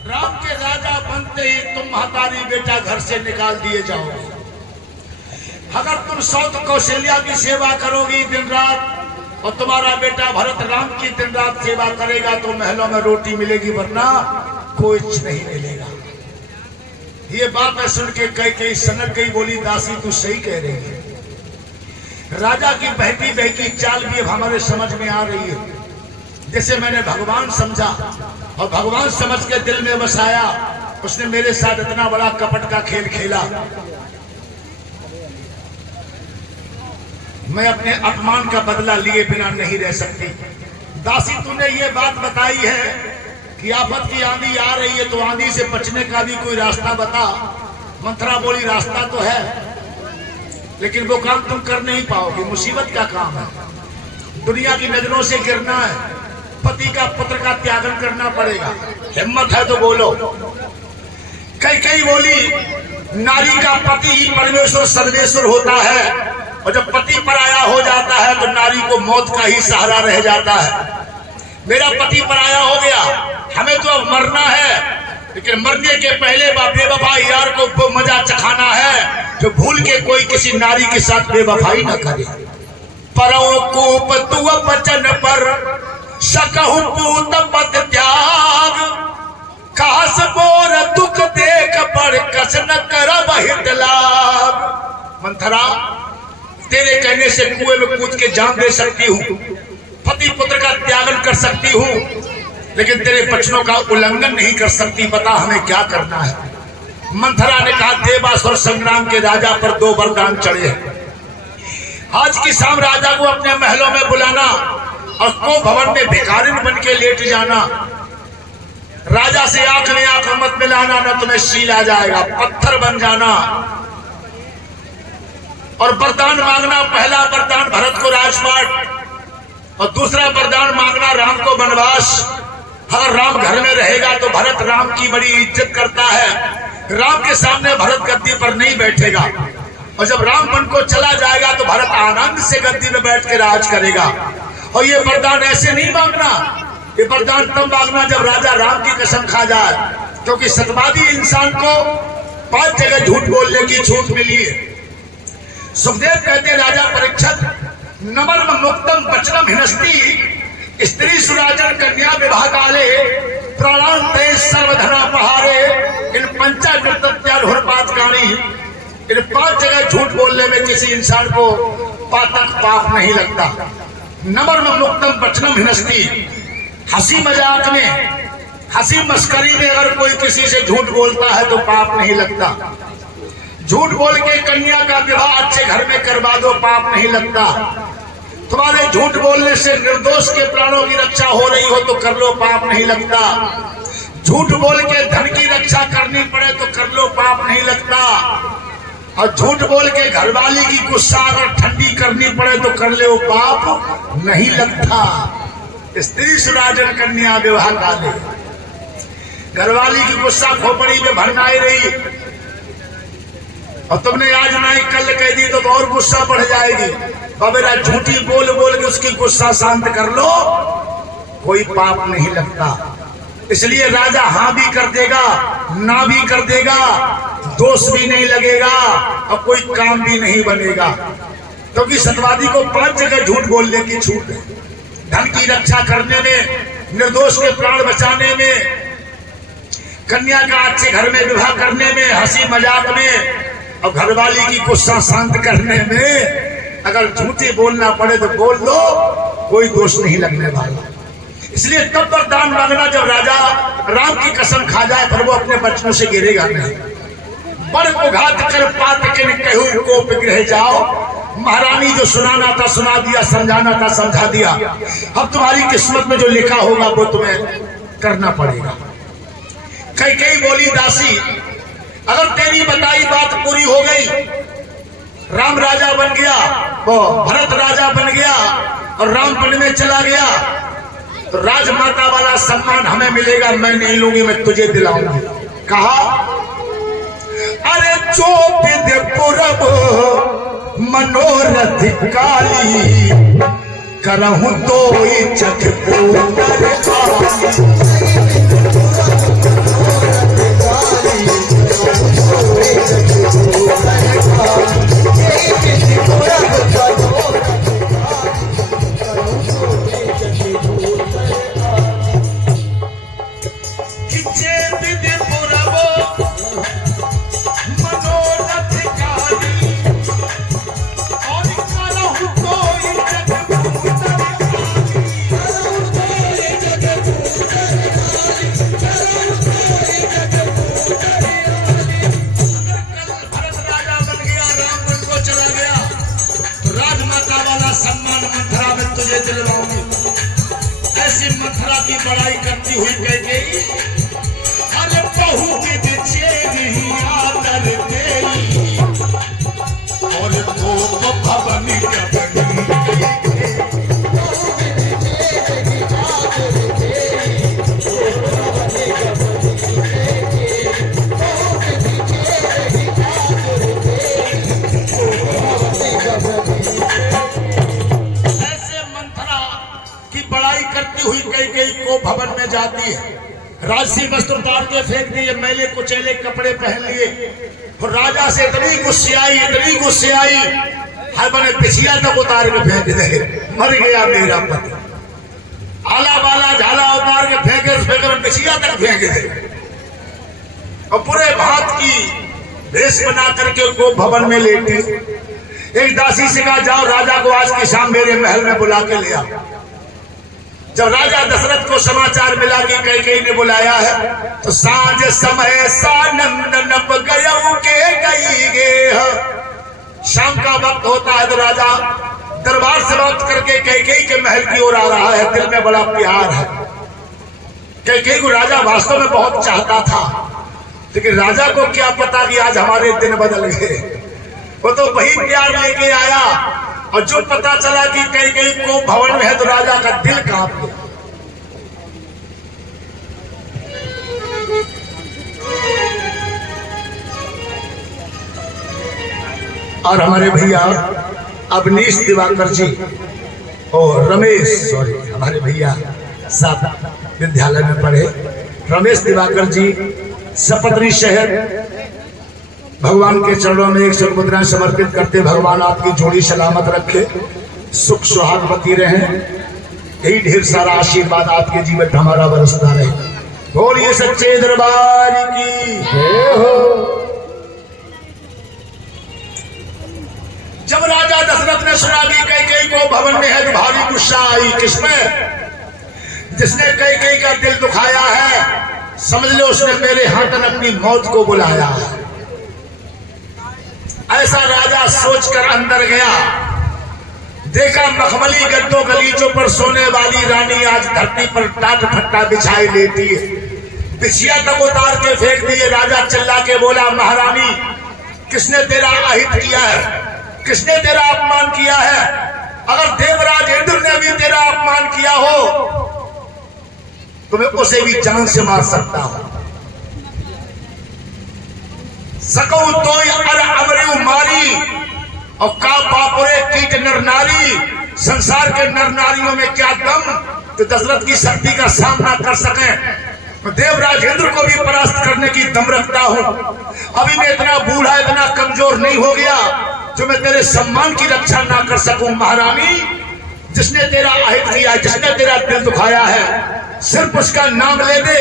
राम के राजा बनते ही तुम महतारी बेटा घर से निकाल दिए जाओगे। अगर तुम सौत कौशल्या की सेवा करोगी दिन रात और तुम्हारा बेटा भरत राम की दिन रात सेवा करेगा तो महलों में रोटी मिलेगी, वरना कुछ नहीं मिलेगा। ये बात मैं सुन के कई सनक गई, बोली दासी तू सही कह रही है। राजा की बहकी बहकी चाल भी अब हमारे समझ में आ रही है। जैसे मैंने भगवान समझा और भगवान समझ के दिल में बसाया, उसने मेरे साथ इतना बड़ा कपट का खेल खेला। मैं अपने अपमान का बदला लिए बिना नहीं रह सकती। दासी तूने ये बात बताई है कि आफत की आंधी आ रही है, तो आंधी से बचने का भी कोई रास्ता बता। मंथरा बोली रास्ता तो है, लेकिन वो काम तुम कर नहीं पाओगे। मुसीबत का काम है, दुनिया की नजरों से गिरना है, पति का पुत्र का त्यागन करना पड़ेगा। हिम्मत है तो बोलो। कई बोली नारी का पति ही परमेश्वर सर्वेश्वर होता है, और जब पति पराया हो जाता है तो नारी को मौत का ही सहारा रह जाता है। मेरा पति पराया हो गया, हमें तो अब मरना है, लेकिन मरने के पहले बेवफा यार को वो मजा चखाना है जो भूल के कोई किसी नारी के साथ बेवफाई न करे। परों को तू बचन पर सकहु पूत पत त्याग, कास बोर दुख देख पर कस न कर हित लाभ। मंथरा तेरे कहने से कुएं में कूद के जान दे सकती हूँ, पति पुत्र का त्यागन कर सकती हूँ, लेकिन तेरे वचनों का उल्लंघन नहीं कर सकती। बता हमें क्या करना है। मंथरा ने कहा देवासुर संग्राम के राजा पर 2 वरदान चढ़े हैं। आज की शाम राजा को अपने महलों में बुलाना और को भवन में भिखारिन बन के लेट जाना। राजा से आंख में आंख मत मिलाना, न तुम्हें शील आ जाएगा। पत्थर बन जाना और वरदान मांगना। पहला वरदान भरत को राजपाट और दूसरा वरदान मांगना राम को वनवास। अगर राम घर में रहेगा तो भरत राम की बड़ी इज्जत करता है। राम के सामने भरत गद्दी पर नहीं बैठेगा, और जब राम वन को चला जाएगा तो भरत आनंद से गद्दी में बैठ के राज करेगा। और ये वरदान ऐसे नहीं मांगना, ये वरदान तब मांगना जब राजा राम की कसम खा जाए, क्योंकि सत्यवादी इंसान को 5 जगह झूठ बोलने की छूट मिली है। सुखदेव कहते राजा परीक्षित नमर्म मुक्तम वचनम हिनस्ति, स्त्री सुराजन कन्या विवाह काले प्राणांते सर्वधना पहारे, इन पंचा निर्तत्याधुरपात काणी। इन 5 जगह झूठ बोलने में किसी इंसान को पातक पाप नहीं लगता। नमर्म मुक्तम वचनम हिनस्ति, हंसी मजाक में, हंसी मस्करी में अगर कोई किसी से झूठ बोलता है तो पाप नहीं लगता। झूठ बोल के कन्या का विवाह अच्छे घर में करवा दो, पाप नहीं लगता। तुम्हारे झूठ बोलने से निर्दोष के प्राणों की रक्षा हो रही हो तो कर लो, पाप नहीं लगता। झूठ बोल के धन की रक्षा करनी पड़े तो कर लो, पाप नहीं लगता। और झूठ बोल के घरवाली की गुस्सा अगर ठंडी करनी पड़े तो कर ले, वो पाप नहीं लगता। स्त्री सुराजन कन्या विवाह काले, घरवाली की गुस्सा खोपड़ी में भरनाई रही और तुमने आज नहीं कल कह दी तो और गुस्सा बढ़ जाएगी। बेटा झूठी बोल बोल के उसकी गुस्सा शांत कर लो, कोई पाप नहीं लगता। इसलिए राजा हाँ भी कर देगा, ना भी कर देगा, दोष भी नहीं लगेगा और कोई काम भी नहीं बनेगा, क्योंकि सत्यवादी को 5 जगह झूठ बोलने की छूट है। धन की रक्षा करने में, निर्दोष के प्राण बचाने में, कन्या का अच्छे घर में विवाह करने में, हंसी मजाक में और घरवाली की गुस्सा शांत करने में अगर झूठी बोलना पड़े तो बोल दो, कोई दोष नहीं लगने वाला। इसलिए तब वरदान मांगना जब राजा राम की कसम खा जाए, पर वो अपने वचनों से गिरेगा नहीं। बड़ उघात कर पात किन कहूं को विग्रह जाओ, महारानी जो सुनाना था सुना दिया, समझाना था समझा दिया। अब तुम्हारी किस्मत में जो लिखा होगा वो तुम्हें करना पड़ेगा। कई बोली दासी अगर तेरी बताई बात पूरी हो गई, राम राजा बन गया, वो भरत राजा बन गया और राम वन में चला गया, तो राजमाता वाला सम्मान हमें मिलेगा, मैं नहीं लूंगी, मैं तुझे दिलाऊंगी। कहा अरे चोप दे पूरब मनोरथ काली, करहूं तो चख करती हुई कह गई, अरे बहुत चेरी आदर देई और तो भवन करती हुई कई को भवन में जाती है। राजसी वस्त्र उतार के फेंक दिए, मैले कुचेले कपड़े पहन लिए और राजा से इतनी गुस्से आई हर बने पिछिया तक उतार के फेंक दे, मर गया मेरा पति। आला बाला झाला उतार के फेंके पिछिया तक फेंक दे और पूरे भात की भेष बना करके को भवन में लेटे। एक दासी से कहा, जाओ राजा को आज की शाम मेरे महल में बुला के ले आओ। जब राजा दशरथ को समाचार मिला कि कैकेयी ने बुलाया है तो सांझ समय सानंद नप गयऊ के गई गे। शाम का वक्त होता है तो राजा दरबार समाप्त करके कैकेयी के महल की ओर आ रहा है। दिल में बड़ा प्यार है। कैकेयी को राजा वास्तव में बहुत चाहता था, लेकिन राजा को क्या पता कि आज हमारे दिन बदल गए। वो तो वही प्यार लेके आया और जो पता चला कि कैकेयी को भवन में है तो राजा का दिल कांप गया। और हमारे भैया अवनीश दिवाकर जी और हमारे भैया साथ विद्यालय में पढ़े रमेश दिवाकर जी सपत्नी शहर भगवान के चरणों में एक सौ मुद्रा समर्पित करते। भगवान आपकी जोड़ी सलामत रखे, सुख सुहागवती रहे, यही ढेर सारा आशीर्वाद आपके जीवन में हमारा बरसता रहे। बोलिए सच्चे दरबार की जय हो। जब राजा दशरथ ने सुना कि कैकेयी को भवन में है तो भारी गुस्सा आई। किसमें? जिसने कैकेयी का दिल दुखाया है, समझ लो उसने मेरे हाथन अपनी मौत को बुलाया है। ऐसा राजा सोचकर अंदर गया, देखा मखमली गद्दों गलीचों पर सोने वाली रानी आज धरती पर टाट फट्टा बिछाई लेती है। बिछिया तक उतार के फेंक दिए। राजा चिल्ला के बोला, महारानी किसने तेरा अहित किया है, किसने तेरा अपमान किया है? अगर देवराज इंद्र ने भी तेरा अपमान किया हो तो मैं उसे भी जान से मार सकता हूं। सकऊ तो अमरु मारी और का बापुरे कीट नर नारी। संसार के नर नारियों में क्या दम तो दशरथ की शक्ति का सामना कर सके। मैं देवराज इंद्र को भी परास्त करने की दम रखता हूं। अभी मैं इतना बूढ़ा इतना कमजोर नहीं हो गया जो मैं तेरे सम्मान की रक्षा ना कर सकूं। महारानी जिसने तेरा अहित किया, जिसने तेरा दिल दुखाया है, सिर्फ उसका नाम ले दे,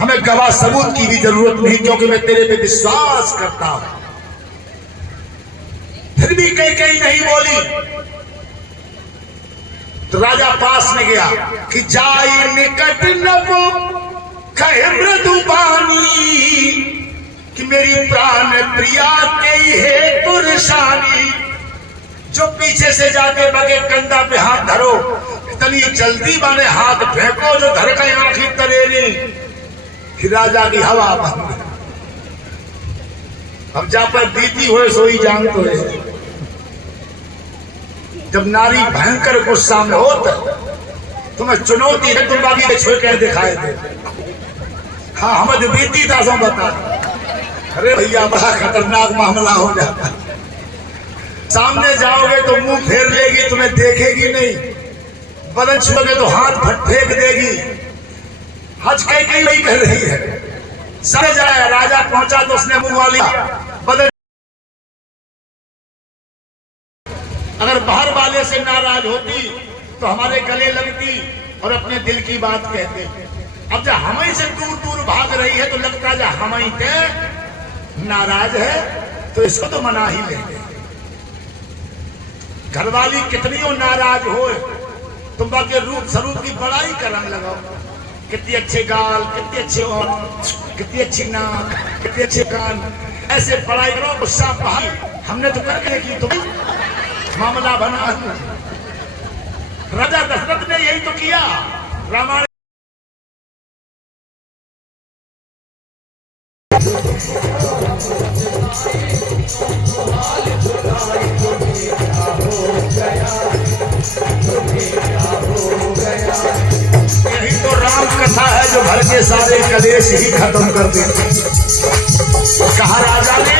हमें गवाह सबूत की भी जरूरत नहीं, क्योंकि मैं तेरे पे विश्वास करता हूं। फिर भी कैकेयी नहीं बोली तो राजा पास में गया कि जाई निकट नबो कहे मृदु बानी कि मेरी प्राण प्रिया के है पुरशानी। जो पीछे से जाके बगे कंधा पे हाथ धरो, इतनी जल्दी माने हाथ फेंको जो धर गए आंखी तरेरी। कि राजा की हवा बंद। अब जा पर बीती हुए सोई जान तो है। जब नारी भयंकर गुस्सा में होत तुम्हें चुनौती है, तुम बाकी छोड़ के दिखाए थे। हाँ हमें जो बीती था सो बता। अरे भैया बड़ा खतरनाक मामला हो जाता। सामने जाओगे तो मुंह फेर लेगी, तुम्हें देखेगी नहीं। बदन छुओगे तो हाथ फेंक देगी। हज कैकेयी नहीं कर रही है। समझ जाए राजा पहुंचा तो उसने मुंह वाली बदन। अगर बाहर वाले से नाराज होती तो हमारे गले लगती और अपने दिल की बात कहते। अब जब हमें से दूर दूर भाग रही है तो लगता है हमें के नाराज है तो इसको तो मना ही लेंगे। घरवाली कितनी हो नाराज हो, तुम बाकी रूप स्वरूप की बड़ाई करने लगाओ। कितनी अच्छे गाल, कितनी अच्छे होंठ, कितनी अच्छी नाक, कितने अच्छे कान, ऐसे बड़ाई करो। गुस्सा बहाई हमने तो करके की, तुम मामला बना। राजा दशरथ ने यही तो किया। रामायण यही तो राम कथा है जो घर के सारे कलेश ही खत्म कर देती। कहा राजा ने,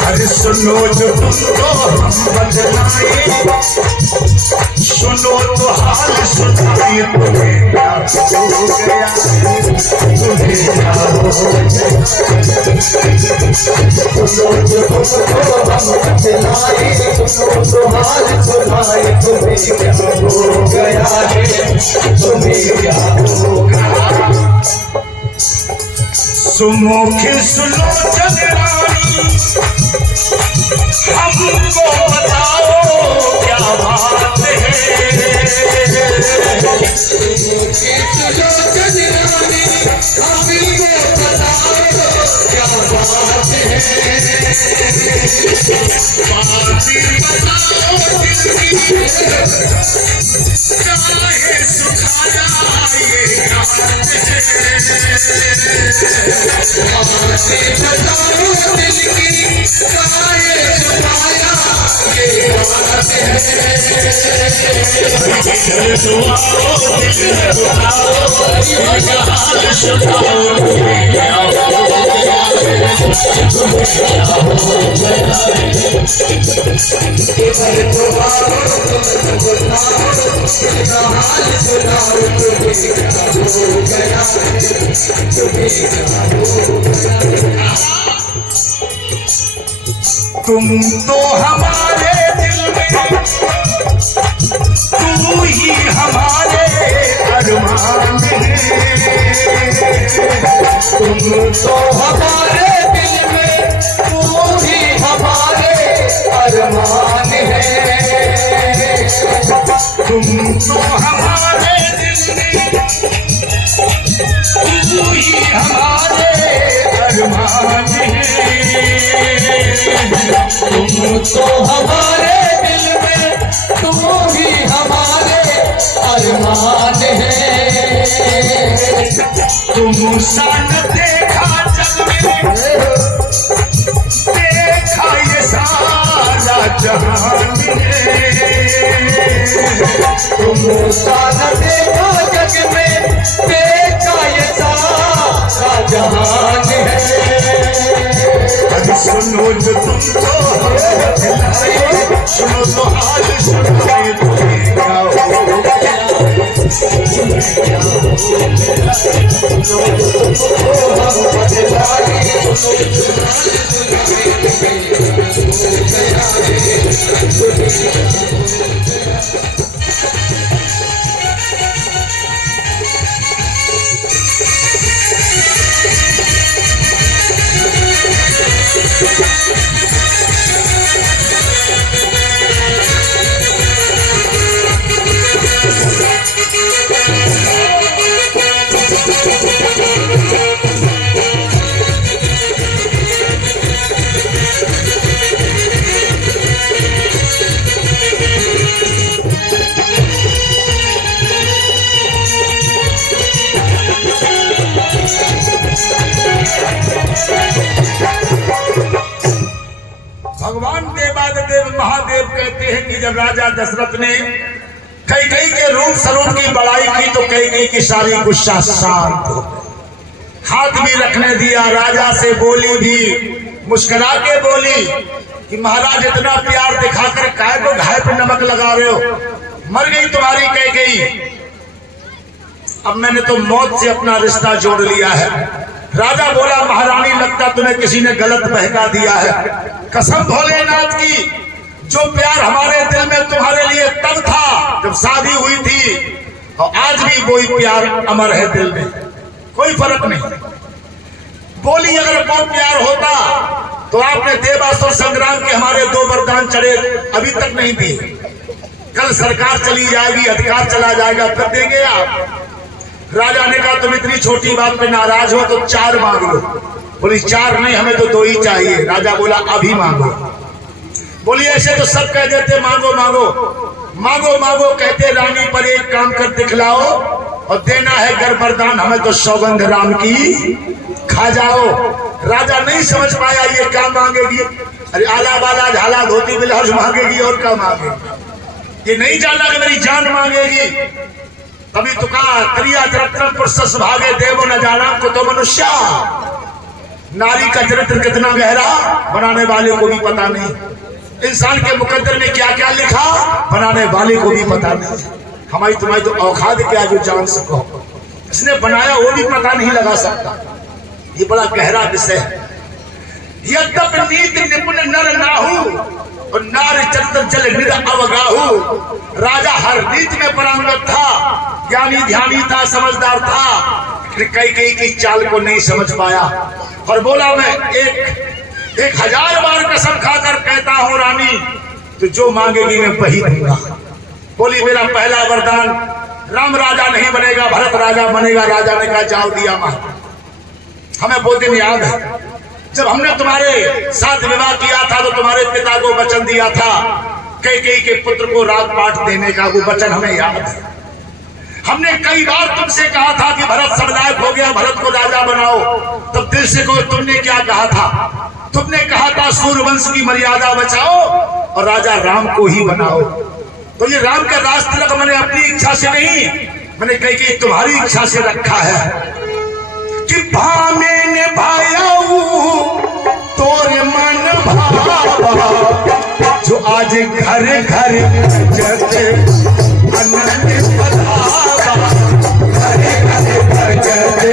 अरे सुनो जो तुमको हम बदलाए, सुनो तो हाल सुनाए, तुम्हें क्या हो गया, तुम्हें क्या हो गया। सुनो जो तुमको हम बदलाए, सुनो तो हाल सुनाए, तुम्हें क्या हो गया है, तुम्हें क्या हो गया। सुमुखी सुनो चंद्रानी, हमको बताओ क्या बात है। सुमुखी सुनो चंद्रानी, हमको बताओ क्या बात है। बाती बताओ दिल की, चाहे सुखाया ये रात है। बताओ दिल की, चाहे सुखाया ये रात है। तुम तो हमारे दिल में, तू ही हमारे अरमान है। तुम तो हमारे दिल में, तू ही हमारे अरमान है। तुम तो हमारे दिल में, तू ही हमारे अरमान है। तुम तो हमारे दिल में, तुम ही हमारे अरमान है। तुम सन देखा जग में, देखा ये सारा जहान है। तुम सन देखा जग में, देखा ये सारा जहान है। अरे सुनो जो तुमको दिलाए, सुनो तो हाल सुनाए, तुम्हें क्या हो गया, तुम्हें क्या हो गया। सुनो जो तुमको हम बदलाए, सुनो जो हाल सुनाए, तुम्हें क्या हो गया। भगवान देवादिदेव महादेव कहते हैं कि जब राजा दशरथ ने कैकेयी के रूप स्वरूप की बड़ाई की तो कैकेयी की सारी गुस्सा शांत हो गई। हाथ भी रखने दिया, राजा से बोली भी, मुस्कुरा के बोली कि महाराज इतना प्यार दिखाकर काय को घाय पे नमक लगा रहे हो, मर गई तुम्हारी कैकेयी। अब मैंने तो मौत से अपना रिश्ता जोड़ लिया है। राजा बोला, महारानी लगता तुम्हें किसी ने गलत बहका दिया है। कसम भोलेनाथ की, जो प्यार हमारे दिल में तुम्हारे लिए तब था जब शादी हुई थी, और आज भी वही प्यार अमर है दिल में, कोई फर्क नहीं। बोली अगर बहुत प्यार होता तो आपने देवासुर संग्राम के हमारे 2 वरदान चढ़े अभी तक नहीं दिए। कल सरकार चली जाएगी, अधिकार चला जाएगा, फिर देंगे आप। राजा ने कहा तुम इतनी छोटी बात पे नाराज हो तो 4 मांग लो। बोली 4 नहीं, हमें तो 2 ही चाहिए। राजा बोला अभी मांगो। बोली ऐसे तो सब कह देते मांगो मांगो मांगो मांगो, कहते रानी पर एक काम कर दिखलाओ और देना है गर वरदान, हमें तो सौगंध राम की खा जाओ। राजा नहीं समझ पाया ये क्या मांगेगी। अरे आला बाला झाला धोती बिलहज मांगेगी और क्या मांगेगी। ये नहीं जाना कि मेरी जान मांगेगी। तभी तो कहा त्रिया चरित्र पुरुष भागे देवो न जाना को तो मनुष्य। नारी का चरित्र कितना गहरा बनाने वाले को भी पता नहीं। इंसान के मुकद्दर में क्या क्या लिखा बनाने वाले को भी पता नहीं। हमारी तुम्हारी तो औकात क्या जो जान सको। इसने बनाया वो भी पता नहीं लगा सकता। ये बड़ा गहरा विषय है। यद्यपि नीति निपुण नर नाहु और नारी चरित्र जल निर अवगाहु। राजा हर नीति में पारंगत था, ज्ञानी ध्यानी था, समझदार था। कई की चाल को नहीं समझ पाया और बोला मैं एक 1000 बार कसम खाकर कहता हूं रानी तो जो मांगेगी मैं वही दूंगा। बोली मेरा पहला वरदान राम राजा नहीं बनेगा, भरत राजा बनेगा। राजा ने कहा जाओ दिया मां। हमें वो दिन याद है जब हमने तुम्हारे साथ विवाह किया था तो तुम्हारे पिता को वचन दिया था कई के पुत्र को राजपाट देने का। वो वचन हमें याद है। हमने कई बार तुमसे कहा था कि भरत समलायक हो गया, भरत को राजा बनाओ। तब दिल से को तुमने क्या कहा था? तुमने कहा था सूर्यवंश की मर्यादा बचाओ और राजा राम को ही बनाओ। तो ये राम का राज तिलक मैंने अपनी इच्छा से नहीं, मैंने कई तुम्हारी इच्छा से रखा है कि भामे ने भायाऊ तोरे मन भावा जो आज घर घर जते आनंद बधावा। घरे घरे जते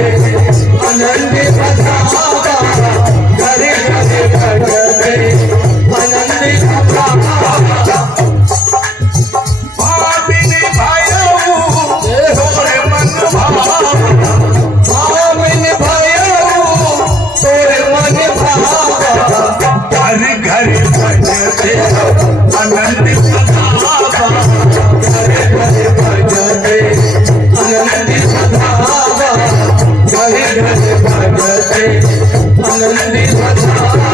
आनंद बधावा। घरे घरे जते आनंद बधावा। भामे ने भायाऊ तोरे मन भावा। भामे ने भायाऊ तोरे मन भावा। घर घर बजते आनंद बधावा। घरे घरे बजते आनंद बधावा। घरे घरे बजते आनंद बधावा।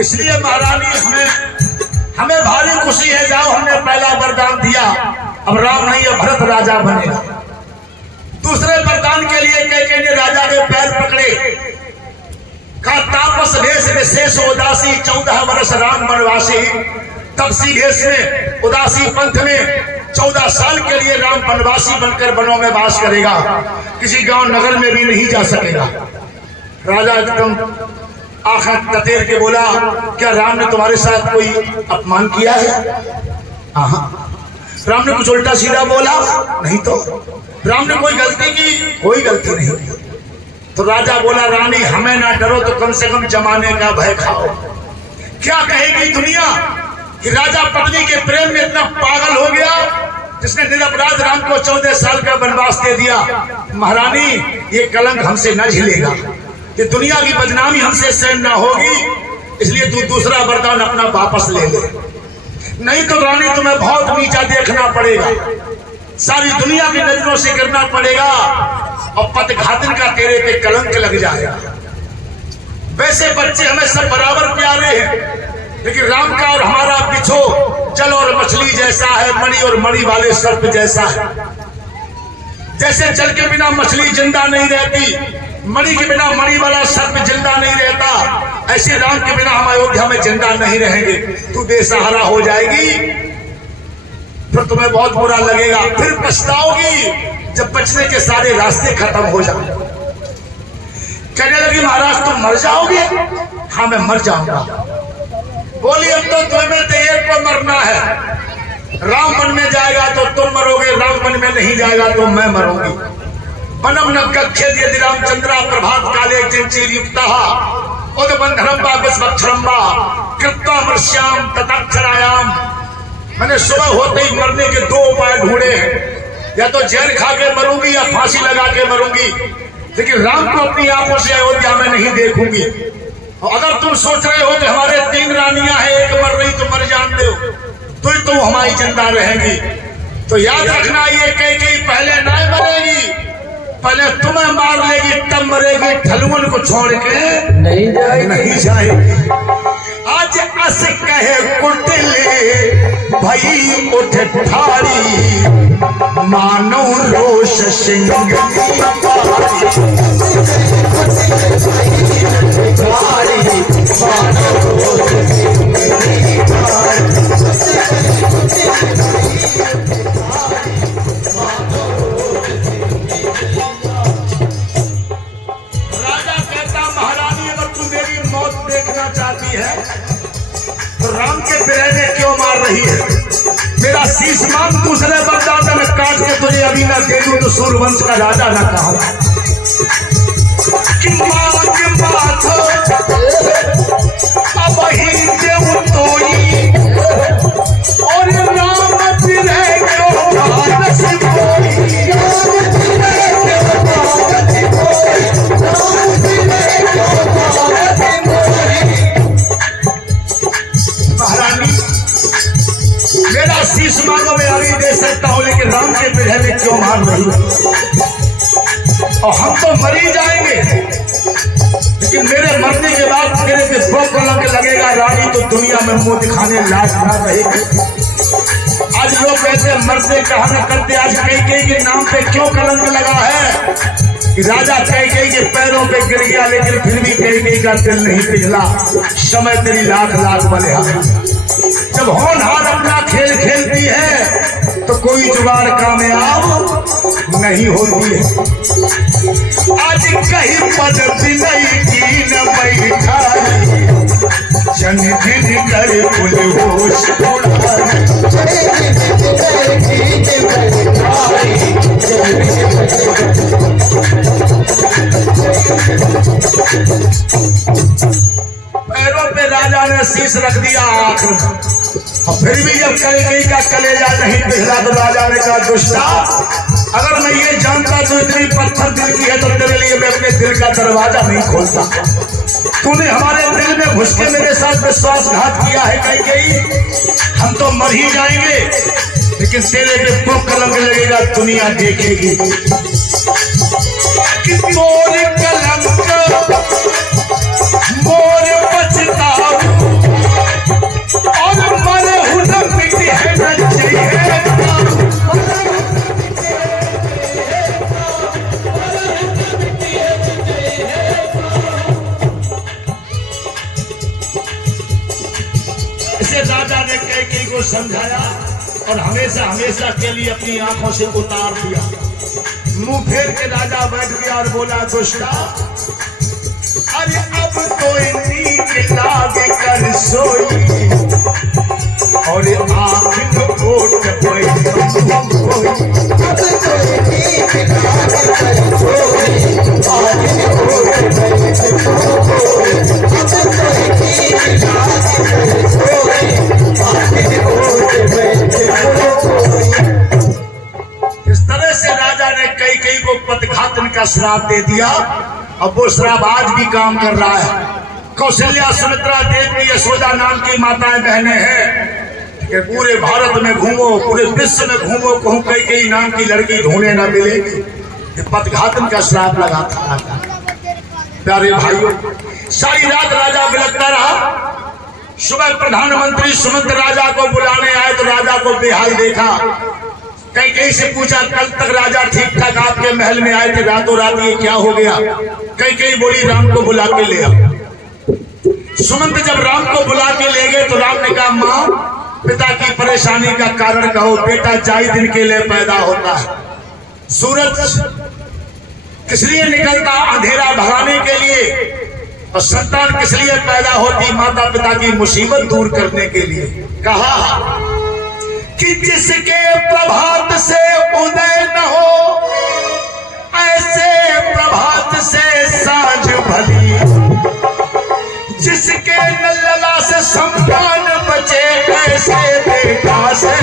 इसलिए महारानी हमें भारी खुशी है। जाओ हमने पहला वरदान दिया, अब राम नहीं अब भरत राजा बनेगा। दूसरे वरदान के लिए कैकेयी ने राजा के पैर पकड़े, कहा तापस भेष विशेष उदासी 14 वर्ष राम वनवासी। तपसी भेष में उदासी पंथ में 14 साल के लिए राम वनवासी बनकर वनों में वास करेगा। किसी गांव नगर में भी नहीं जा सकेगा। राजा एकदम आंखें ततेर के बोला क्या राम ने तुम्हारे साथ कोई अपमान किया है? राम ने कुछ उल्टा सीधा बोला? नहीं तो। राम ने कोई गलती की? कोई गलती नहीं। तो राजा बोला रानी हमें ना डरो तो कम से कम जमाने का भय खाओ। क्या कहेगी दुनिया कि राजा पत्नी के प्रेम में इतना पागल हो गया जिसने निरपराध राम को 14 साल का वनवास दे दिया। महारानी ये कलंक हमसे न झेलेगा, ये दुनिया की बदनामी हमसे सहन ना होगी। इसलिए तू दूसरा वरदान अपना वापस ले ले, नहीं तो रानी तुम्हें बहुत नीचा देखना पड़ेगा, सारी दुनिया की नजरों से गिरना पड़ेगा और पतिघातन का तेरे पे कलंक लग जाएगा। वैसे बच्चे हमें सब बराबर प्यारे हैं, लेकिन राम का और हमारा बिछो जल और मछली जैसा है, मणि और मणि वाले सर्प जैसा है। जैसे जल के बिना मछली जिंदा नहीं रहती, मणि के बिना मणि वाला सर्प जिंदा नहीं रहता, ऐसे राम के बिना हम अयोध्या में जिंदा नहीं रहेंगे। तू बेसहारा हो जाएगी, फिर तुम्हें बहुत बुरा लगेगा, फिर पछताओगी जब बचने के सारे रास्ते खत्म हो जाए। कहने लगी महाराज तुम मर जाओगे? हाँ मैं मर जाऊंगा। बोली अब तो तुम्हें तो एक पर मरना है, राम वन में जाएगा तो तुम मरोगे, राम वन में नहीं जाएगा तो मैं मरूंगी। वनम न गच्छेद यदि रामचंद्रा प्रभात काले चिंचीर युक्तः उद्बंधरंबा विस्वक्षरंबा कृत्वा मृष्याम ततक्षरायाम। मैंने सुबह होते ही मरने के 2 उपाय ढूंढे हैं, या तो जहर खा के मरूंगी या फांसी लगा के मरूंगी, लेकिन राम को अपनी आंखों से अयोध्या में नहीं देखूंगी। और अगर तुम सोच रहे हो कि हमारे 3 रानियां हैं, एक मर रही तो मर जान दो, तो हमारी जिंदा रहेंगी। तो याद रखना ये कैकेयी पहले ना मरेगी, पहले तुम्हें मार लेगी तब मरेगी, ठलुअन को छोड़ के नहीं जाएगी। आज अस कहे कुटिले भई उठ ठारी, मानो रोष सिंह राम के विरह में क्यों मार रही है? मेरा शीश मांग दूसरे बरदान में काट के तुझे अभी न दे दूं तो सूर्यवंश का राजा न कहूं कि मांग माथो अब ही देव तोई और राम विरह क्यों मारस कोई। महारानी मेरा शीश मांगो मैं अभी दे सकता हूं, लेकिन राम के विरह में क्यों मार रही है? और हम तो मरी जाएंगे, लेकिन मेरे मरने के बाद मेरे पे दो कलंक लगेगा रानी, तो दुनिया में मुंह दिखाने लायक ना रहेगी। आज लोग कहते मरते कहा न करते, आज कैकेयी के नाम पे क्यों कलंक लगा है कि राजा कैकेयी के पैरों पे गिर गया, लेकिन फिर भी कैकेयी का दिल नहीं पिघला। समय तेरी लाख लाख बलिहार। जब होनहार अपना खेल खेलती है तो कोई जुगाड़ कामयाब नहीं होती है। आज कहीं पद विनय की न बैठाई, जन दिन कर कुल होश उड़ाई। पैरों पे राजा ने शीश रख दिया आखिर में, और फिर भी जब कैकेयी का कलेजा नहीं पिघला तो राजा ने कहा दुष्टा, अगर मैं ये जानता तो इतनी पत्थर दिल की है तो तेरे लिए मैं अपने दिल का दरवाजा नहीं खोलता। तूने हमारे दिल में घुस के मेरे साथ विश्वासघात किया है कैकेयी। हम तो मर ही जाएंगे, लेकिन तेरे पे तो कलंक लगेगा, दुनिया देखेगी कि मोर कलंक मोर पछताऊ और मरे हुन मिटी है न चाहिए। इसे राजा ने कैकेयी को समझाया और हमेशा हमेशा के लिए अपनी आंखों से उतार दिया। मुंह फेर के राजा बैठ गया और बोला दुष्टा, अरे अब तो नीक लागे कर सोई और आँख ओट इस तरह से राजा ने कैकेयी को पदघातन का श्राप दे दिया। अब वो श्राप आज भी काम कर रहा है। कौशल्या, सुमित्रा, देवी, यशोदा नाम की माताएं बहनें हैं कि पूरे भारत में घूमो, पूरे विश्व में घूमो, कहूं कैकेयी नाम की लड़की ढूंढे न मिलेगी। पदघातन का श्राप लगा था। प्यारे भाइयों, सारी रात राजा बिलखता रहा। सुबह प्रधानमंत्री सुमंत राजा को बुलाने आए तो राजा को बेहाल देखा। कैकेयी से पूछा, कल तक राजा ठीक ठाक आपके महल में आए थे, रातों रात ये क्या हो गया? कैकेयी बोली, राम को बुला के ले आओ। सुमंत जब राम को बुला के ले गए तो राम ने कहा, मां, पिता की परेशानी का कारण कहो। बेटा जाई दिन के लिए पैदा होता है। सूरज किस लिए निकलता? अंधेरा भगाने के लिए। और संतान किस लिए पैदा होती? माता पिता की मुसीबत दूर करने के लिए। कहा कि जिसके प्रभात से उदय न हो, ऐसे प्रभात से सांझ भली। जिसके लला से संतान बचे, ऐसे बेटा से।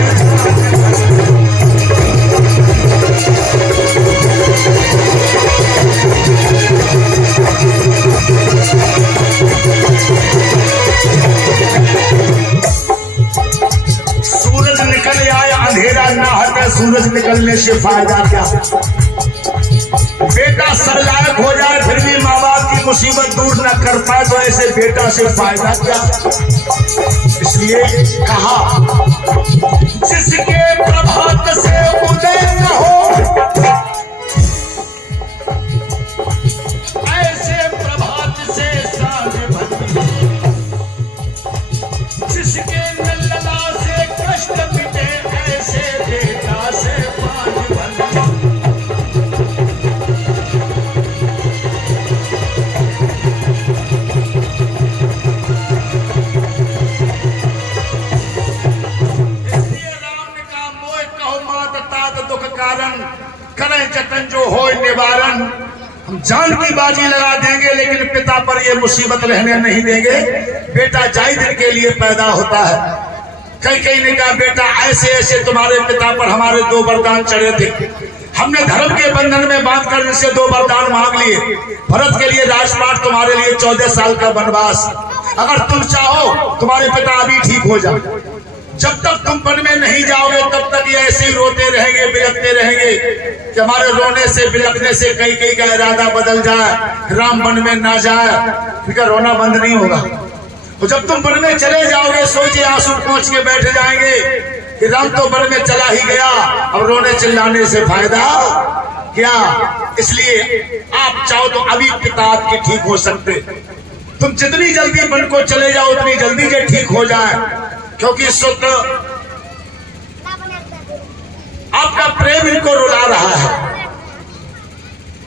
सूरज निकल आए, अंधेरा ना हटे। सूरज निकलने से फायदा क्या? बेटा सब लायक हो जाए फिर भी माँ बाप की मुसीबत दूर न कर पाए तो ऐसे बेटा से फायदा क्या? इसलिए कहा, जिसके प्रभात से उदय न हो, ऐसे प्रभात से सांझ भली। जिसके लला से कष्ट मिटे, ऐसे बेटा से पांच भली। वारन, हम जान की बाजी लगा देंगे लेकिन पिता पर ये मुसीबत रहने नहीं देंगे। बेटा जाई दिन के लिए पैदा होता है। कई ने कहा बेटा ऐसे ऐसे तुम्हारे पिता पर हमारे 2 वरदान चढ़े थे, हमने धर्म के बंधन में बांधकर इनसे 2 वरदान मांग लिए। भरत के लिए राजपाट, तुम्हारे लिए 14 साल का वनवास। अगर तुम चाहो तुम्हारे पिता अभी ठीक हो जाए। जब तक तुम वन में नहीं जाओगे तब तक ये ऐसे ही रोते रहेंगे, बिलखते रहेंगे कि हमारे रोने से बिलखने से कई का इरादा बदल जाए, राम वन में ना जाए। फिर रोना बंद नहीं होगा। तो जब तुम वन में चले जाओगे सोचिए आंसू पहुंच के बैठ जाएंगे कि राम तो वन में चला ही गया, अब रोने चिल्लाने से फायदा क्या। इसलिए आप चाहो तो अभी पिता आपके ठीक हो सकते। तुम जितनी जल्दी वन को चले जाओ उतनी जल्दी ये ठीक हो जाए, क्योंकि इस वक्त आपका प्रेम इनको रुला रहा है,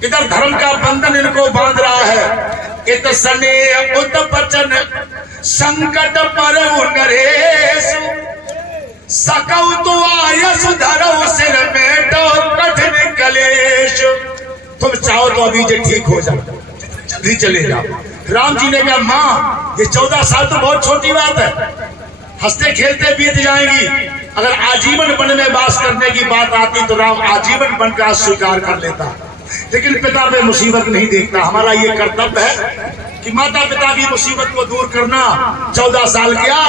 इधर धर्म का बंधन इनको बांध रहा है। इत स्नेह उत बचन संकट पर नरेश, सकौ तो आयस धरो सिर में तो कठिन कलेश। तुम चाहो तो अभी ये ठीक हो जाओ, जल्दी चले जाओ। राम जी ने कहा माँ ये 14 साल तो बहुत छोटी बात है, हंसते खेलते बीत जाएंगी। अगर आजीवन वन में वास करने की बात आती तो राम आजीवन वन का स्वीकार कर लेता, लेकिन पिता पे मुसीबत नहीं देखता। हमारा ये कर्तव्य है कि माता पिता की मुसीबत को दूर करना। 14 साल क्या,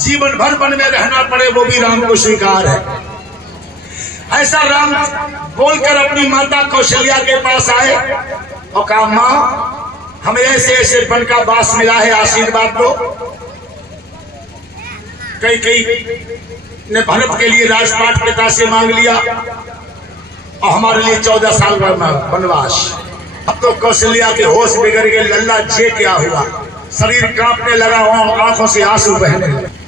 जीवन भर वन में रहना पड़े वो भी राम को स्वीकार है। ऐसा राम बोलकर अपनी माता कौशल्या के पास आए और कहा माँ हमें ऐसे ऐसे वन का वास मिला है, आशीर्वाद दो। कई ने भरत के लिए राजपाट पिता से मांग लिया और हमारे लिए 14 साल का वनवास। अब तो कौशल्या के होश बिगड़ गए, लल्ला जे क्या हुआ, शरीर कांपने लगा और आंखों से आंसू बहने लगे।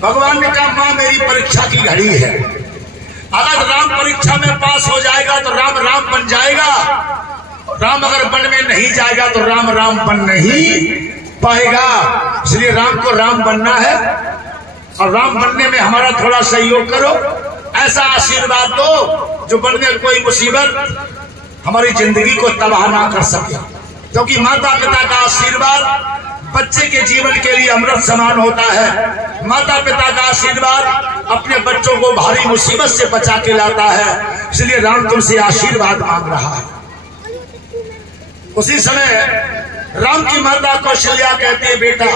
भगवान ने कहा मां मेरी परीक्षा की घड़ी है, अगर राम परीक्षा में पास हो जाएगा तो राम राम बन जाएगा, राम अगर वन में नहीं जाएगा तो राम राम बन नहीं पाएगा। इसलिए राम को राम बनना है और राम बनने में हमारा थोड़ा सहयोग करो। ऐसा आशीर्वाद दो जो वन में कोई मुसीबत हमारी जिंदगी को तबाह ना कर सके, क्योंकि माता पिता का आशीर्वाद बच्चे के जीवन के लिए अमृत समान होता है। माता पिता का आशीर्वाद अपने बच्चों को भारी मुसीबत से बचा के लाता है। इसलिए राम तुमसे आशीर्वाद मांग रहा है। उसी समय राम की माता कौशल्या कहती है बेटा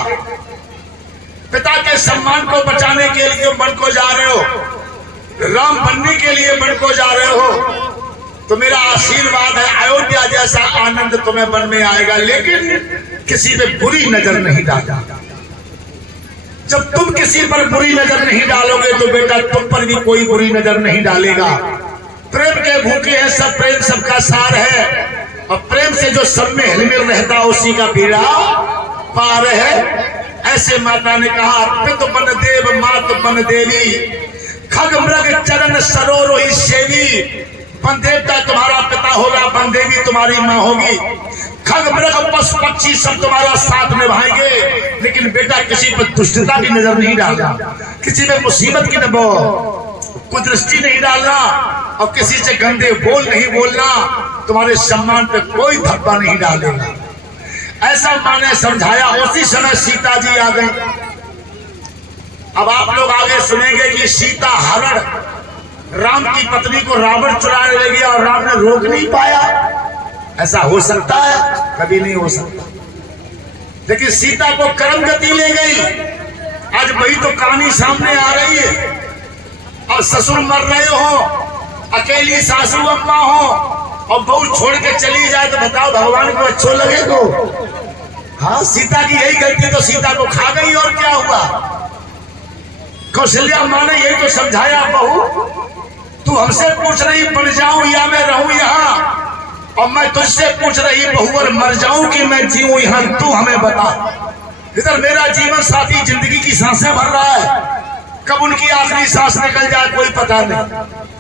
पिता के सम्मान को बचाने के लिए वन को जा रहे हो, राम बनने के लिए वन को जा रहे हो, तो मेरा आशीर्वाद है अयोध्या जैसा आनंद तुम्हें वन में आएगा, लेकिन किसी पे बुरी नजर नहीं डालना। जब तुम किसी पर बुरी नजर नहीं डालोगे तो बेटा तुम पर भी कोई बुरी नजर नहीं डालेगा। प्रेम के भूखे हैं सब, प्रेम सबका सार है और प्रेम से जो सब में हिलमिल रहता उसी का पीड़ा पार है। ऐसे माता ने कहा पितु बन देव मात बन देवी, खग मृग चरण सरोरोहि सेवी। वन देवता तुम्हारा पिता होगा, वन देवी तुम्हारी माँ होगी, खग मृग पशु पक्षी सब तुम्हारा साथ निभाएंगे, लेकिन बेटा किसी पर दुष्टता की नजर नहीं डालना, किसी पे मुसीबत की कुदृष्टि नहीं डालना और किसी से गंदे बोल नहीं बोलना, तुम्हारे सम्मान पे कोई धब्बा नहीं डालेगा। ऐसा माँ ने समझाया। उसी समय सीता जी आ गई। अब आप लोग आगे सुनेंगे कि सीता हरण राम की पत्नी को रावण चुराने ले गया और राम ने रोक नहीं पाया। ऐसा हो सकता है? कभी नहीं हो सकता। लेकिन सीता को कर्म गति ले गई। आज वही तो कहानी सामने आ रही है। अब ससुर मर रहे हो, अकेली सासू अम्मा हो और बहू छोड़ के चली जाए तो बताओ भगवान को अच्छो लगेगा? हाँ, सीता की यही गलती तो सीता को खा गई और क्या हुआ। कौशल्या माँ ने यही तो समझाया, बहू तू हमसे पूछ रही बन जाऊं या मैं रहूं यहाँ, और मैं तुझसे पूछ रही बहू और मर जाऊं कि मैं जीऊं यहाँ, तू हमें बता। इधर मेरा जीवन साथी जिंदगी की सांसें भर रहा है, कब उनकी आखिरी सांस निकल जाए कोई पता नहीं।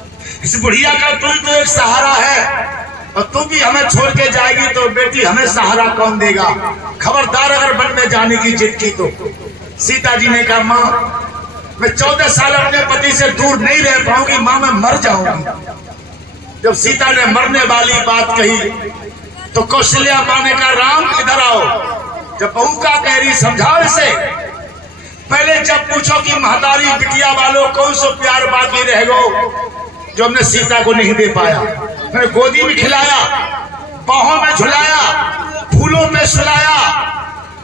इस बुढ़िया का तू ही तो एक सहारा है और तू भी हमें छोड़ के जाएगी तो बेटी हमें सहारा कौन देगा। खबरदार अगर वन में जाने की जिद की तो। सीता जी ने कहा माँ मैं 14 साल अपने पति से दूर नहीं रह पाऊंगी, माँ मैं मर जाऊंगी। जब सीता ने मरने वाली बात कही तो कौशल्या माँ ने कहा राम इधर आओ। जब बहू का कह रही समझाओ इसे। पहले जब पूछो कि महतारी बिटिया वालों कौन सो प्यार बाकी रह गो जो हमने सीता को नहीं दे पाया। मैंने गोदी में खिलाया, बाहों में झुलाया, फूलों में सुलाया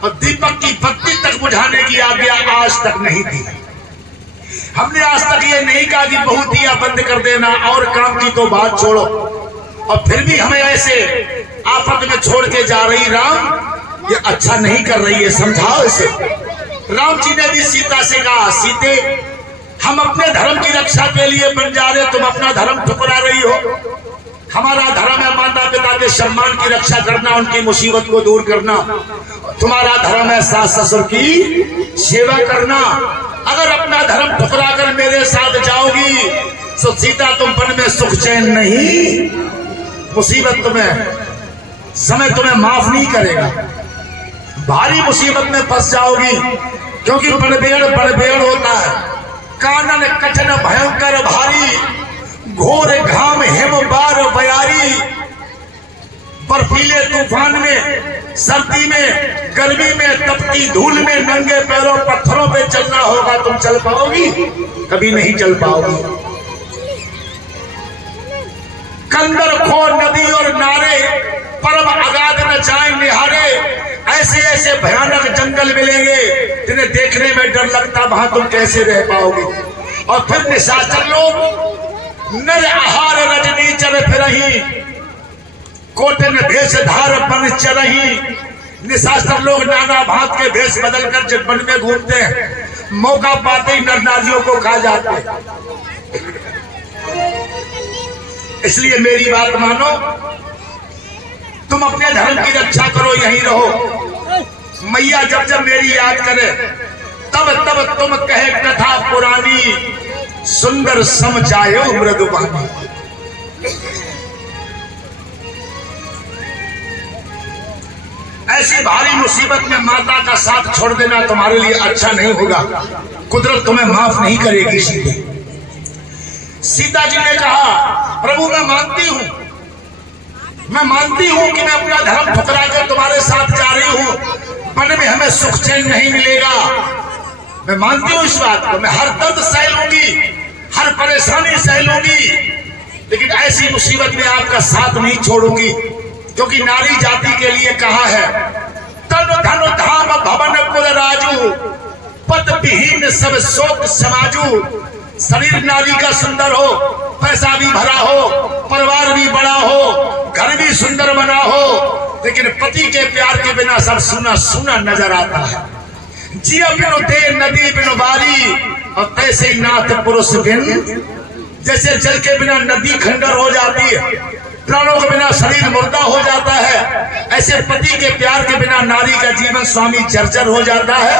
और दीपक की बत्ती तक बुझाने की आज्ञा आज तक नहीं दी। हमने आज तक ये नहीं कहा कि बहू दिया बंद कर देना और काम की तो बात छोड़ो, और फिर भी हमें ऐसे आफत में छोड़ के जा रही। राम ये अच्छा नहीं कर रही है, समझाओ इसे। राम जी ने भी सीता से कहा सीते हम अपने धर्म की रक्षा के लिए बन जा रहे, तुम अपना धर्म ठुकरा रही हो। हमारा धर्म है माता पिता के सम्मान की रक्षा करना, उनकी मुसीबत को दूर करना। तुम्हारा धर्म है सास ससुर की सेवा करना। अगर अपना धर्म ठुकरा कर मेरे साथ जाओगी तो सीता तुम वन में सुख चैन नहीं, मुसीबत तुम्हें, समय तुम्हें माफ नहीं करेगा, भारी मुसीबत में फंस जाओगी। क्योंकि बड़बेड़ होता है, कानन कठिन भयंकर भारी, घोर घाम हिम बार बयारी। बर्फीले तूफान में, सर्दी में, गर्मी में, तपती धूल में, नंगे पैरों पत्थरों पे चलना होगा। तुम चल पाओगी? कभी नहीं चल पाओगी। कंदर खो नदी और नारे, परम अगाध न जाए निहारे। ऐसे ऐसे भयानक जंगल मिलेंगे जिन्हें देखने में डर लगता, वहां तुम कैसे रह पाओगे। और फिर निशाचर लोग नर आहार रजनी चल फिरही, कोटन भेष धार बन चरही। निशाचर लोग नाना भांत के भेष बदलकर जब वन में घूमते हैं, मौका पाते ही नर नारियों को खा जाते हैं। इसलिए मेरी बात मानो, तुम अपने धर्म की रक्षा करो, यहीं रहो। मैया जब जब मेरी याद करे तब तब तुम कहे कथा पुरानी, सुंदर समझायो मृदुबानी। ऐसी भारी मुसीबत में माता का साथ छोड़ देना तुम्हारे लिए अच्छा नहीं होगा। कुदरत तुम्हें माफ नहीं करेगी। सीता जी ने कहा प्रभु मैं मानती हूं कि मैं अपना धर्म ठुकरा कर तुम्हारे साथ जा रही हूं, वन में हमें सुख चैन नहीं मिलेगा। मैं मानती हूं इस बात को, मैं हर दर्द सह लूंगी, हर परेशानी सह लूंगी, लेकिन ऐसी मुसीबत में आपका साथ नहीं छोड़ूंगी। क्योंकि नारी जाति के लिए कहा है तन धन धाम भवन कुल राजू, पद विहीन सब शोक समाजू। शरीर नारी का सुंदर हो, पैसा भी भरा हो, परिवार भी बड़ा हो, घर भी सुंदर बना हो, लेकिन पति के प्यार के बिना सब सुना सुना नजर आता है। जिया बिनु दे नदी बिनु बारी, और तैसे नाथ पुरुष बिन, जैसे जल के बिना नदी खंडर हो जाती है, प्राणों के बिना शरीर मुर्दा हो जाता है, ऐसे पति के प्यार के बिना नारी का जीवन स्वामी जर्जर हो जाता है।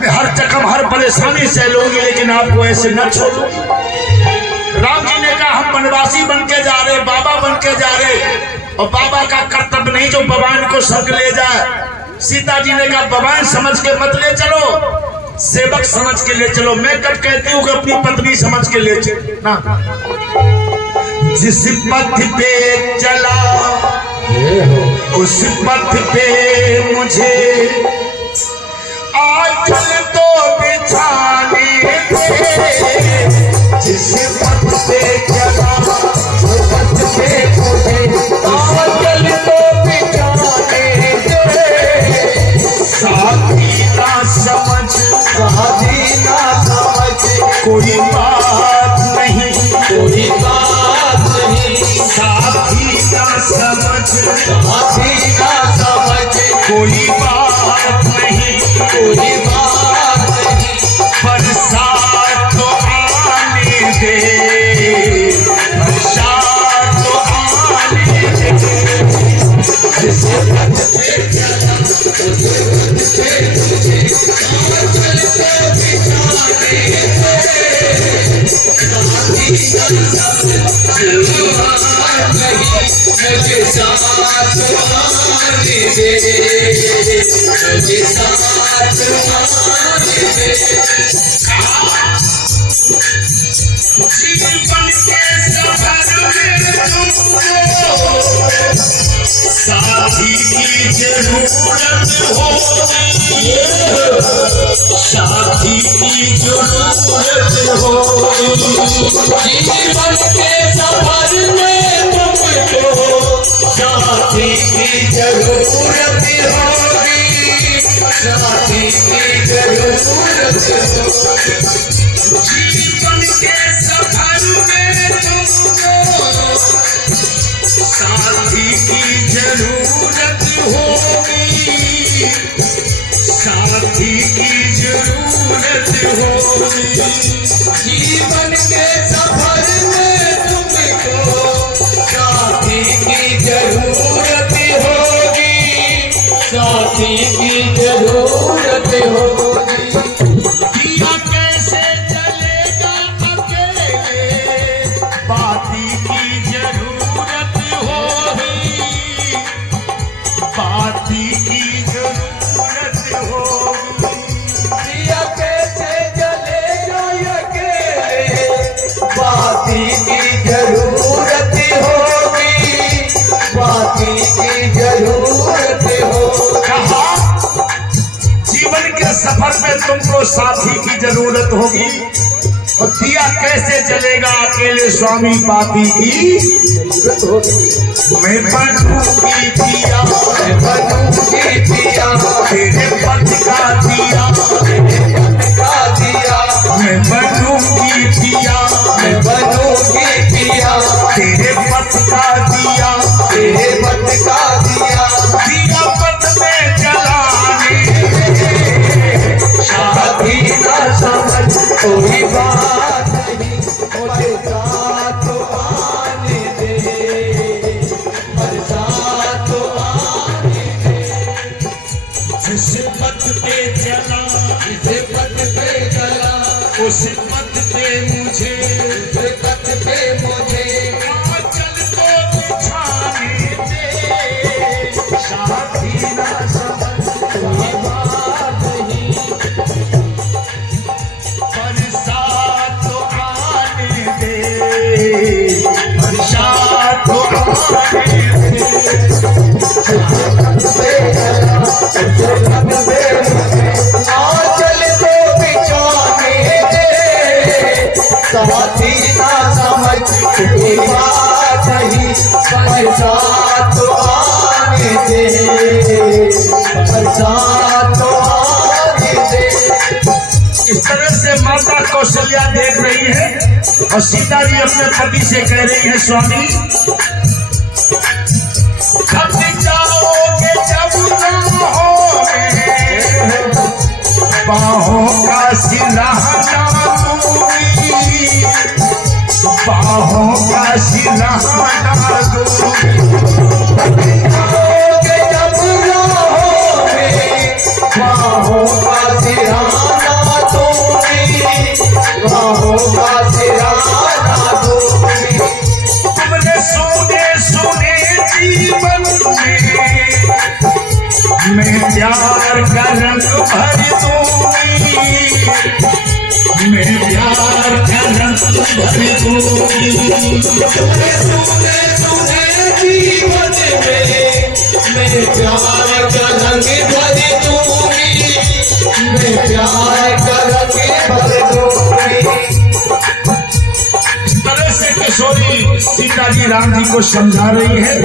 मैं हर जख्म हर परेशानी सह लूंगी, लेकिन आपको ऐसे न छोड़ूं। राम जी ने कहा हम वनवासी बन के जा रहे, बाबा बन के जा रहे, और बाबा का कर्तव्य नहीं जो बवान को स्वर्ग ले जाए। सीता जी ने कहा बवान समझ के मत ले चलो, सेवक समझ के ले चलो। मैं कब कहती हूँ कि अपनी पत्नी समझ के ले चलो ना। जिस पथ पे चला उस पथ पे मुझे आंचल तो बिछाने दे। जिस पथ पे चला उस पथ पे मुझे आंचल तो बिछाने दे। साथी ना समझ कोई बात नहीं, कोई बात नहीं। साथी ना समझ कोई बात नहीं, कोई बात नहीं। बरसात तो आने दे, बरसात तो आने दे। जीवन के सफर में तुमको साथी की जरूरत होगी, साथी की जरूरत होगी। जीवन के सफर में तुमको साथी की जरूरत होगी, साथी की जरूरत होगी। जीवन के सफर में तुमको साथी की जरूरत होगी, साथी की जरूरत होगी। जीवन के सफर में तुमको साथी की जरूरत होगी, साथी की जरूरत होगी। दिया कैसे जलेगा अकेले, बाती की जरूरत होगी, बाती की जरूरत होगी। दिया कैसे जलेगा अकेले, बाती की जरूरत होगी, बाती की जरूरत होगी। कहा जीवन के सफर में तुमको साथी की जरूरत होगी, और दिया कैसे जलेगा अकेले, स्वामी बाती की जरूरत होगी। मैं बनूंगी दिया, मैं बनूंगी दिया, तेरे पथ का दिया, तेरे पथ का दिया। मैं बनूंगी दिया, मैं बनूंगी दिया, तेरे पथ का दिया, तेरे पथ का दिया। दिया पथ में जलाने साथी ना समझ कोई बात नहीं, मुझे साथ आने दे, साथ आने दे। जिस पथ पे चला, जिस पथ पे चला, उस पथ पे मुझे, उस पथ पे मुझे चल को बिछाने दे, साथी ना समझ कोई बात नहीं, बरसात तो आने दे, बरसात तो आने दे। आंचल को बिछाने दे, साथी ना समझ कोई बात नहीं, बरसात तो आने दे, बरसात तो आने दे। इस तरह से माता कौशल्या देख रही है, और सीता जी अपने पति से कह रही है, स्वामी कब जाओगे जब न होगे, बाहों का सिरहाना दूंगी, बाहों का सिरहाना दूंगी। जाओगे जब न होगे, बाहों का सिरहाना दूंगी, बाहों का सिरहाना दूंगी। तुमने सोने सोने जीवन में मैं प्यार का रंग भर दूंगी, मैं प्यार का रंग भर दूंगी। तुमने सोने सोने जीवन में मैं प्यार का रंग भर दूंगी, मैं प्यार का रंग भर दूंगी। इस तरह से किशोरी सीता जी राम जी को समझा रही है,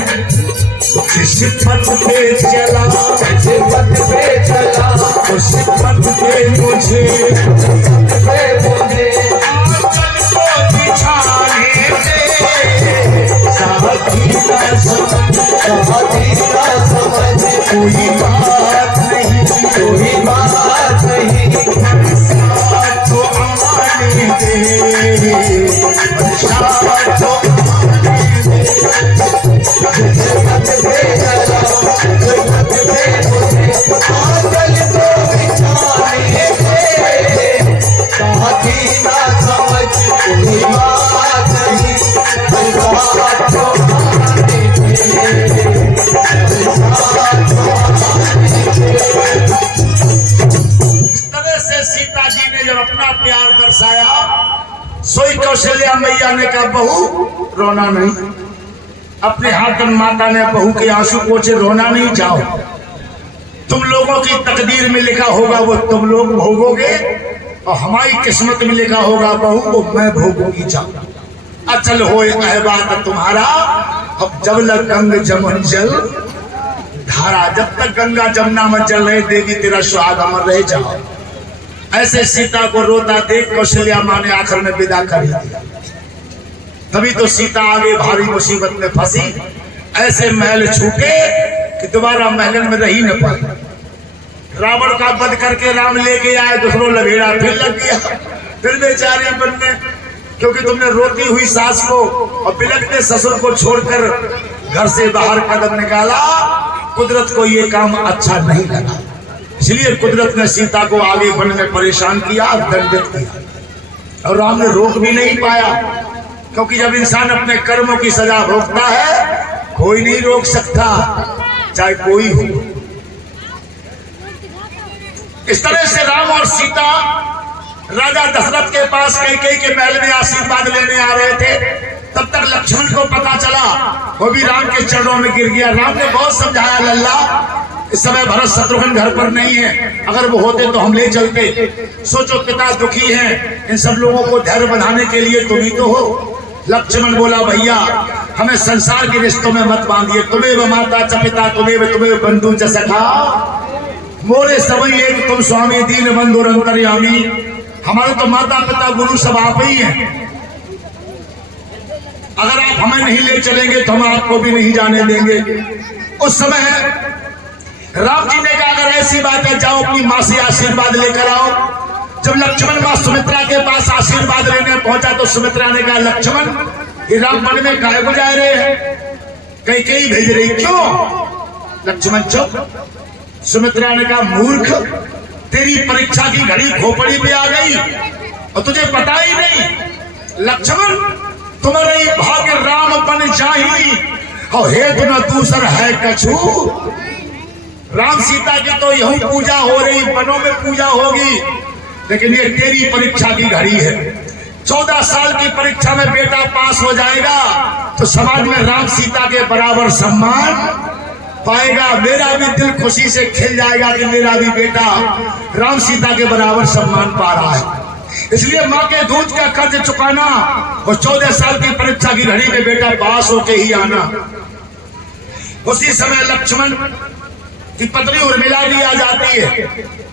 जिस पथ पे चला, जिस पथ पे चला, उस पथ पे मुझे, पथ पे मुझे आंचल को बिछाने दे, साथी ना समझ, साथी ना समझ कोई बात नहीं, कोई बात नहीं। बरसात तो आने दे, बरसात तो आने दे। ने कहा बहू रोना नहीं। अपने हाथ माता ने बहू के आंसू पोंछे, रोना नहीं, जाओ, तुम लोगों की तकदीर में लिखा होगा वो तुम लोग भोगोगे और हमारी किस्मत में लिखा होगा बहू वो मैं भोगूंगी, जाओ। अचल होए अहबात तुम्हारा, अब जब लग गंग जमन जल धारा, जब तक गंगा जमुना में जल रहे देवी तेरा सुहाग अमर रहे, जाओ। ऐसे सीता को रोता देख कौशल्या माँ ने आखिर में विदा कर दिया। तभी तो सीता आगे भारी मुसीबत में फंसी, ऐसे महल छूटे कि दोबारा महल में रही न पाई। रावण का वध करके राम लेके आए, दूसरों लभेड़ा फिर लग गया, फिर बेचारी बनने, क्योंकि तुमने रोती हुई सास को और बिलखते ससुर को छोड़कर घर से बाहर कदम निकाला। कुदरत को ये काम अच्छा नहीं लगा, इसलिए कुदरत ने सीता को आगे वन में परेशान किया, दंडित किया। और राम ने रोक भी नहीं पाया, क्योंकि जब इंसान अपने कर्मों की सजा भोगता है कोई नहीं रोक सकता, चाहे कोई हो। इस तरह से राम और सीता राजा दशरथ के पास कैकेयी के महल में आशीर्वाद लेने आ रहे थे। तब तक लक्ष्मण को पता चला, वो भी राम के चरणों में गिर गया। राम ने बहुत समझाया, लल्ला इस समय भरत शत्रुघ्न घर पर नहीं है, अगर वो होते तो हम ले चलते। सोचो पिता दुखी हैं, इन सब लोगों को धैर्य बढ़ाने के लिए तुम ही तो हो। लक्ष्मण बोला, भैया हमें संसार के रिश्तों में मत बांधिए, तुम्हें व माता च पिता तुम्हें बंधु च सखा, मोरे सभी एक तुम स्वामी दीन बंधु अंतर्यामी। हमारे तो माता पिता गुरु सब आप ही हैं, अगर आप हमें नहीं ले चलेंगे तो हम आपको भी नहीं जाने देंगे। उस समय राम जी ने कहा, अगर ऐसी बात है जाओ अपनी माँ से आशीर्वाद लेकर आओ। जब लक्ष्मण माँ सुमित्रा के पास आशीर्वाद लेने पहुंचा तो सुमित्रा ने कहा, लक्ष्मण ये राम वन में काहे को जा रहे हैं, कैकेयी भेज रही, क्यों? लक्ष्मण चुप। सुमित्रा ने कहा, मूर्ख, तेरी परीक्षा की घड़ी खोपड़ी पे आ गई और तुझे पता ही नहीं। लक्ष्मण तुम्हारे भाग्य राम बन जाही और हेतु न दूसर है कछु। राम सीता की तो यही पूजा हो रही, वनों में पूजा होगी, लेकिन ये तेरी परीक्षा की घड़ी है। 14 साल की परीक्षा में बेटा पास हो जाएगा तो समाज में राम सीता के बराबर सम्मान पाएगा। मेरा भी दिल खुशी से खिल जाएगा कि मेरा भी बेटा राम सीता के बराबर सम्मान पा रहा है। इसलिए माँ के दूध का कर्ज चुकाना और 14 साल की परीक्षा की घड़ी में बेटा पास होके ही आना। उसी समय लक्ष्मण की पत्नी उर्मिला भी आ जाती है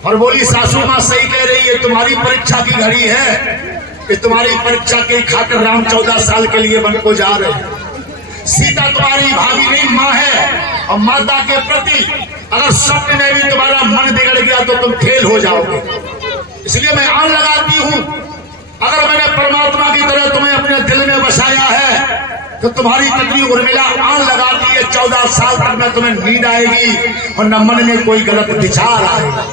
और बोली, सासू माँ सही कह रही है, तुम्हारी परीक्षा की घड़ी है कि तुम्हारी परीक्षा के खाकर राम 14 साल के लिए वन को जा रहे हैं। सीता तुम्हारी भाभी नहीं, माँ है, और माता के प्रति अगर स्वप्न में भी तुम्हारा मन बिगड़ गया तो तुम फेल हो जाओगे। इसलिए मैं आन लगाती हूं, अगर मैंने परमात्मा की तरह तुम्हें अपने दिल में बसाया है तो तुम्हारी पत्नी उर्मिला आन लगाती है, 14 साल तक न तुम्हें नींद आएगी और न मन में कोई गलत विचार आएगा।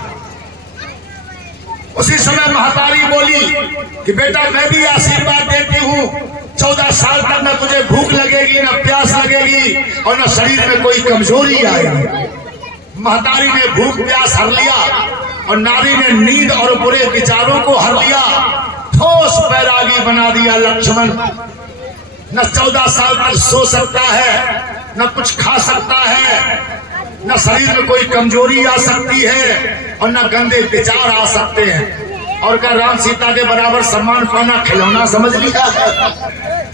उसी समय महतारी बोली कि बेटा मैं भी आशीर्वाद देती हूँ, 14 साल तक न तुझे भूख लगेगी, न प्यास लगेगी और न शरीर में कोई कमजोरी आएगी। महतारी ने भूख प्यास हर लिया और नारी ने नींद और बुरे विचारों को हर लिया, ठोस बैरागी बना दिया लक्ष्मण। न 14 साल तक सो सकता है, न कुछ खा सकता है, न शरीर में कोई कमजोरी आ सकती है और न गंदे विचार आ सकते हैं। और क्या राम सीता के बराबर सम्मान पाना खिलौना समझ लिया?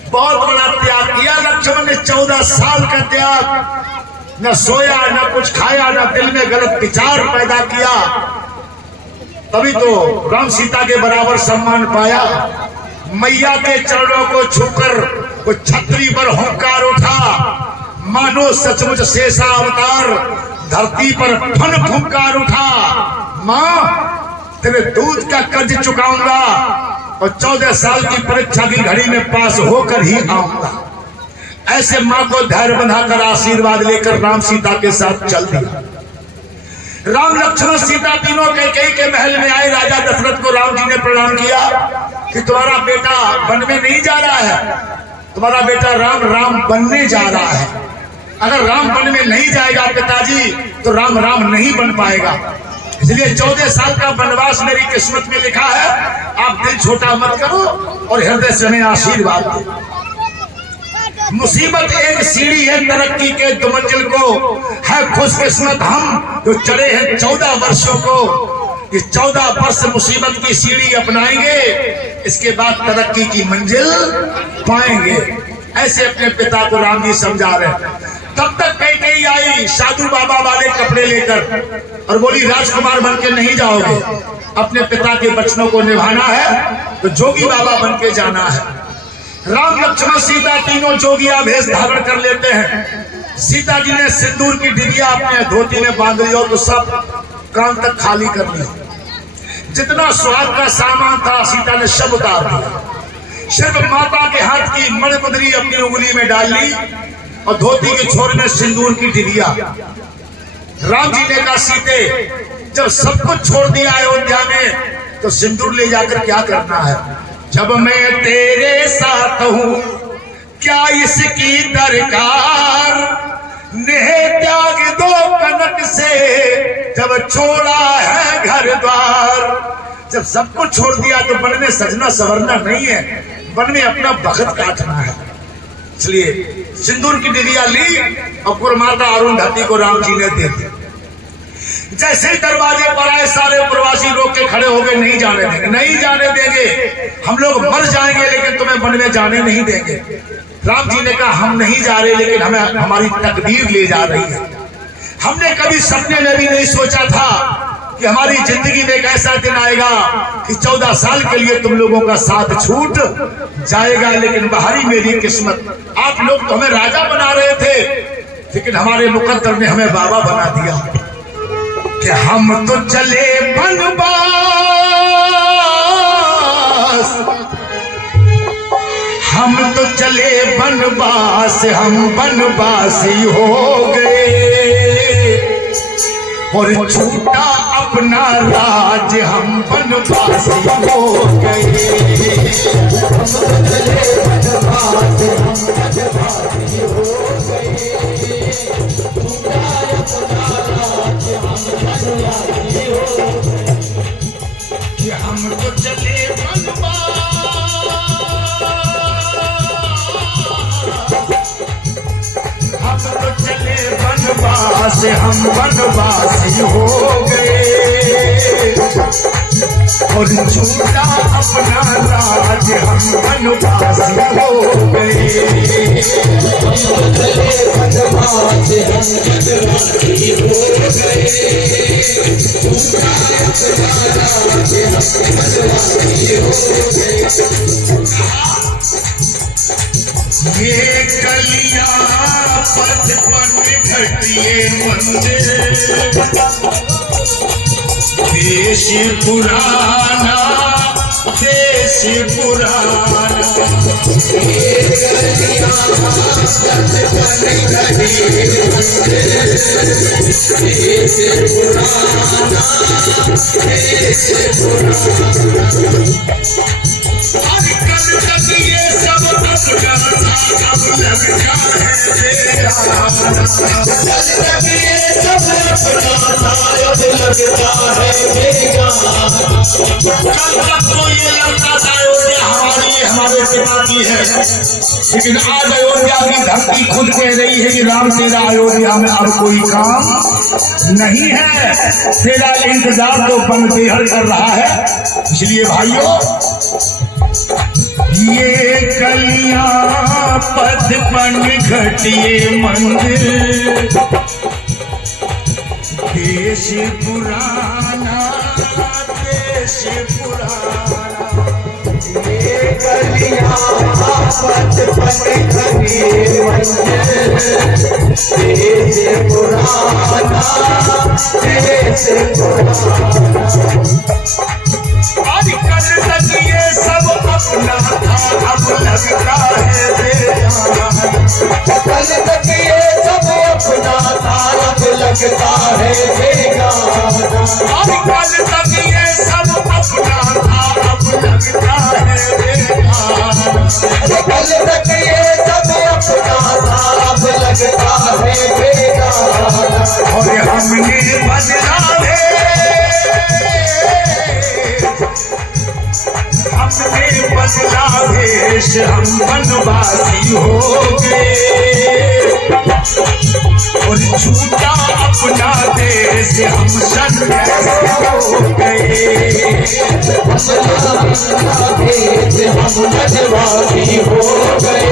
बहुत बड़ा त्याग किया लक्ष्मण ने, 14 साल का त्याग। न सोया, न कुछ खाया, न दिल में गलत विचार पैदा किया, तभी तो राम सीता के बराबर सम्मान पाया। मैया के चरणों को छूकर वो छतरी पर हुंकार उठा, मानो सचमुच शेषा अवतार धरती पर फन फुंकार उठा। माँ तेरे दूध का कर्ज चुकाऊंगा और 14 साल की परीक्षा की घड़ी में पास होकर ही आऊंगा। ऐसे माँ को धैर्य बंधाकर आशीर्वाद लेकर राम सीता के साथ चल दिया। राम लक्ष्मण सीता तीनों कैकेयी के महल में आए। राजा दशरथ को राम जी ने प्रणाम किया कि तुम्हारा बेटा वन में नहीं जा रहा है, तुम्हारा बेटा राम बनने जा रहा है। अगर राम वन में नहीं जाएगा पिताजी तो राम नहीं बन पाएगा। इसलिए 14 साल का वनवास मेरी किस्मत में लिखा है। आप दिल छोटा मत करो और हृदय से हमें आशीर्वाद दो। मुसीबत एक सीढ़ी है तरक्की के 2 मंजिल को, है खुशकिस्मत हम जो चढ़े हैं 14 वर्षों को। ये 14 वर्ष मुसीबत की सीढ़ी अपनाएंगे, इसके बाद तरक्की की मंजिल पाएंगे। ऐसे अपने पिता को राम जी समझा रहे। तब तक कई आई साधु बाबा वाले कपड़े लेकर और बोली राजकुमार बन के नहीं जाओगे, अपने पिता के वचनों को निभाना है तो जोगी बाबा बन के जाना है। राम लक्ष्मण सीता तीनों जोगिया भेष धारण कर लेते हैं। सीता जी ने सिंदूर की डिबिया अपने धोती में बांध लिया तो सब कान तक खाली कर लिया। जितना स्वाद का सामान था सीता ने सब उतार दिया। सिर्फ माता के हाथ की मणिमुद्री अपनी उंगली में डाल ली और धोती के छोर में सिंदूर की डिबिया। राम जी ने कहा सीते जब सब कुछ छोड़ दिया अयोध्या में तो सिंदूर ले जाकर क्या करना है? जब मैं तेरे साथ हूं क्या इसकी दरकार, नेह त्याग दो कनक से जब छोड़ा है घर द्वार। जब सब कुछ छोड़ दिया तो वन में सजना संवरना नहीं है, वन में अपना वक्त काटना है। इसलिए सिंदूर की डिबिया ली और पुरमाता अरुंधति को राम जी ने दे दी। जैसे ही दरवाजे पर आए सारे प्रवासी रोक के खड़े हो गए, नहीं जाने देंगे, नहीं जाने देंगे, हम लोग मर जाएंगे लेकिन तुम्हें वन में जाने नहीं देंगे। राम जी ने कहा हम नहीं जा रहे लेकिन हमें हमारी तकदीर ले जा रही है। हमने कभी सपने में भी नहीं सोचा था कि हमारी जिंदगी में एक ऐसा दिन आएगा कि 14 साल के लिए तुम लोगों का साथ छूट जाएगा। लेकिन बाहरी मेरी किस्मत, आप लोग तो हमें राजा बना रहे थे लेकिन हमारे मुकद्दर ने हमें बाबा बना दिया कि हम तो चले बनवास, हम तो चले बनवास, हम बनवासी हो गए और छूटा अपना राज, हम बनवासी हो गए। हम तो चले बनवास, हम बनवासी हो गए, छूटा अपना राज, हम बनवासी हो गए। कि हम तो चले बनवास, हम तो चले बनवास, हम बनवासी हो गए और छूटा अपना राज, हम बनवासी हो गए। हम तो चले बनवास, हम बनवासी हो गए, छूटा अपना राज, हम बनवासी हो गए। ये कलियां पथ पन घटिए मंदिर, देश पुराना, देश पुराना। ये कलियां पथ पन घटिए मंदिर, देश पुराना, देश पुराना। कल तक ये सब अपना था, अब लगता है तेरा। कल तक ये सब अपना था, अब लगता है बेगाना। कल तक तो ये लगता था अयोध्या हमारी, हमारे पिता की है, लेकिन आज अयोध्या की धरती खुद कह रही है कि राम तेरा अयोध्या में अब कोई काम नहीं है, तेरा इंतजार तो बन बेहद कर रहा है। इसलिए भाइयों ये कलियां पथ पन घटिए मंदिर, देश पुराना, देश पुराना। ये कलियां पथ पन घटिए मंदिर, देश पुराना, देश पुराना। आज कल तक ये सब अपना था, अब लगता है बेगाना। कल तक ये सब अपना था, अब लगता है बेगाना। आज कल तक ये सब अपना था, अब लगता है बेगाना। कल तक ये सब अपना था, अब लगता है बेगाना। और हमने बदला है ने बदला भेष हम वनवासी हो गए, और छूटा अपना देश हम सन्यासी हो गए। हम वनवासी हो गए,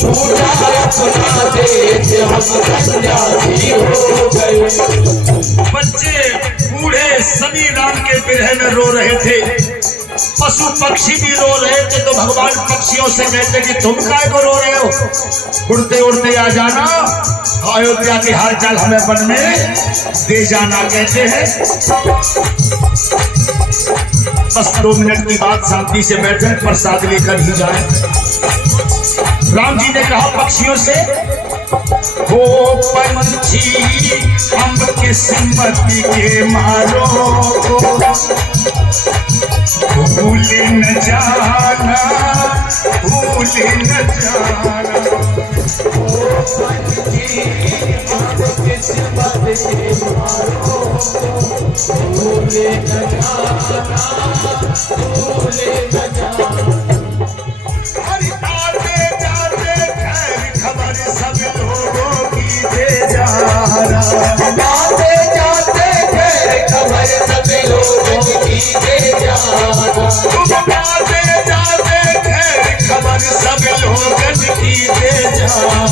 छूटा अपना देश हम सन्यासी हो गए। बच्चे बूढ़े सभी राम के विरह में रो रहे थे, पशु पक्षी भी रो रहे थे। तो भगवान पक्षियों से कहते कि तुम काय को रो रहे हो, उड़ते उड़ते आ जाना, अयोध्या के हालचाल हमें वन में दे जाना कहते हैं। बस 2 मिनट की बात, शांति से बैठे, प्रसाद लेकर ही जाए। राम जी ने कहा पक्षियों से, वो पंछी हम किस्मत के मारो भूल न जाना, भूल न जाना। वो पंछी हम किस्मत के मारो, भूल न जाना, भूल न जाना। खबर सब लोगों की दे जाना, आते जाते खैर खबर सब लोगों की दे जाना। आते जाते खैर खबर सब लोगन की दे जाना।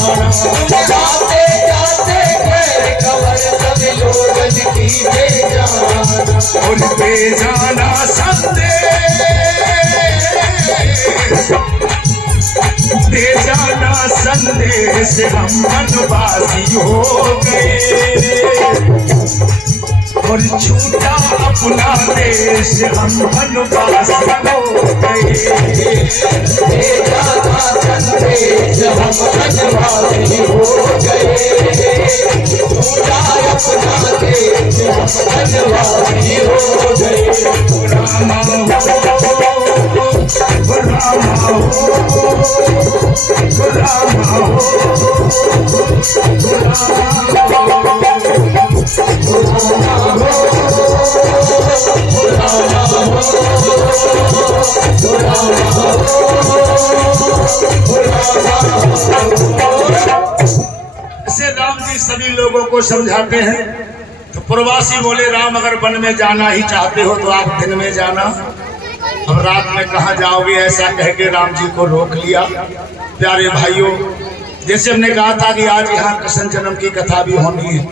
आते जाते खैर खबर सब लोगन की दे जाना। और दे जाना संदेश, दे जाना संदेश हम वनवासी हो गए, और छूटा अपना देश हम वनवासी हो गए। दे जाना संदेश हम वनवासी हो गए, छूटा अपना देश हम वनवासी हो गए। रामा हो, रामा हो, रामा ऐसे राम जी सभी लोगों को समझाते हैं। तो प्रवासी बोले, राम अगर वन में जाना ही चाहते हो तो आप दिन में जाना, अब रात में कहाँ जाओगे, ऐसा कह के राम जी को रोक लिया। प्यारे भाइयों, जैसे हमने कहा था कि आज यहाँ कृष्ण जन्म की कथा भी होनी है,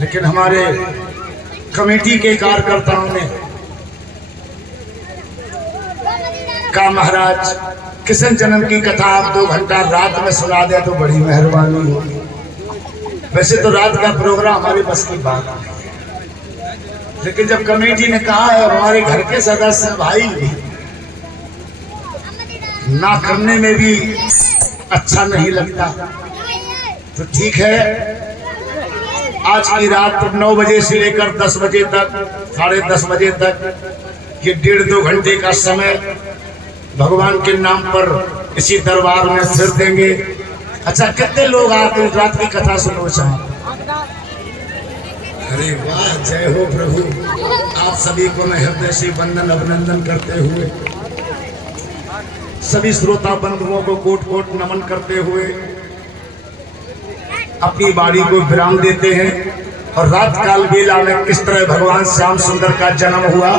लेकिन हमारे कमेटी के कार्यकर्ताओं ने कहा महाराज कृष्ण जन्म की कथा आप 2 घंटा रात में सुना दे तो बड़ी मेहरबानी होगी। वैसे तो रात का प्रोग्राम हमारे बस की बात है, लेकिन जब कमेटी ने कहा है और हमारे घर के सदस्य भाई ना करने में भी अच्छा नहीं लगता, तो ठीक है। आज की रात 9 बजे से लेकर 10 बजे तक, 10:30 बजे तक ये 1.5-2 घंटे का समय भगवान के नाम पर इसी दरबार में फिर देंगे। अच्छा, कितने लोग आते रात की कथा सुनो चाहो? अरे वाह, जय हो प्रभु। आप सभी को मैं हृदय से वंदन अभिनंदन करते हुए, सभी श्रोता बंधुओं को कोट कोट नमन करते हुए अपनी वाणी को विराम देते हैं। और रात काल बेला में किस तरह भगवान श्याम सुंदर का जन्म हुआ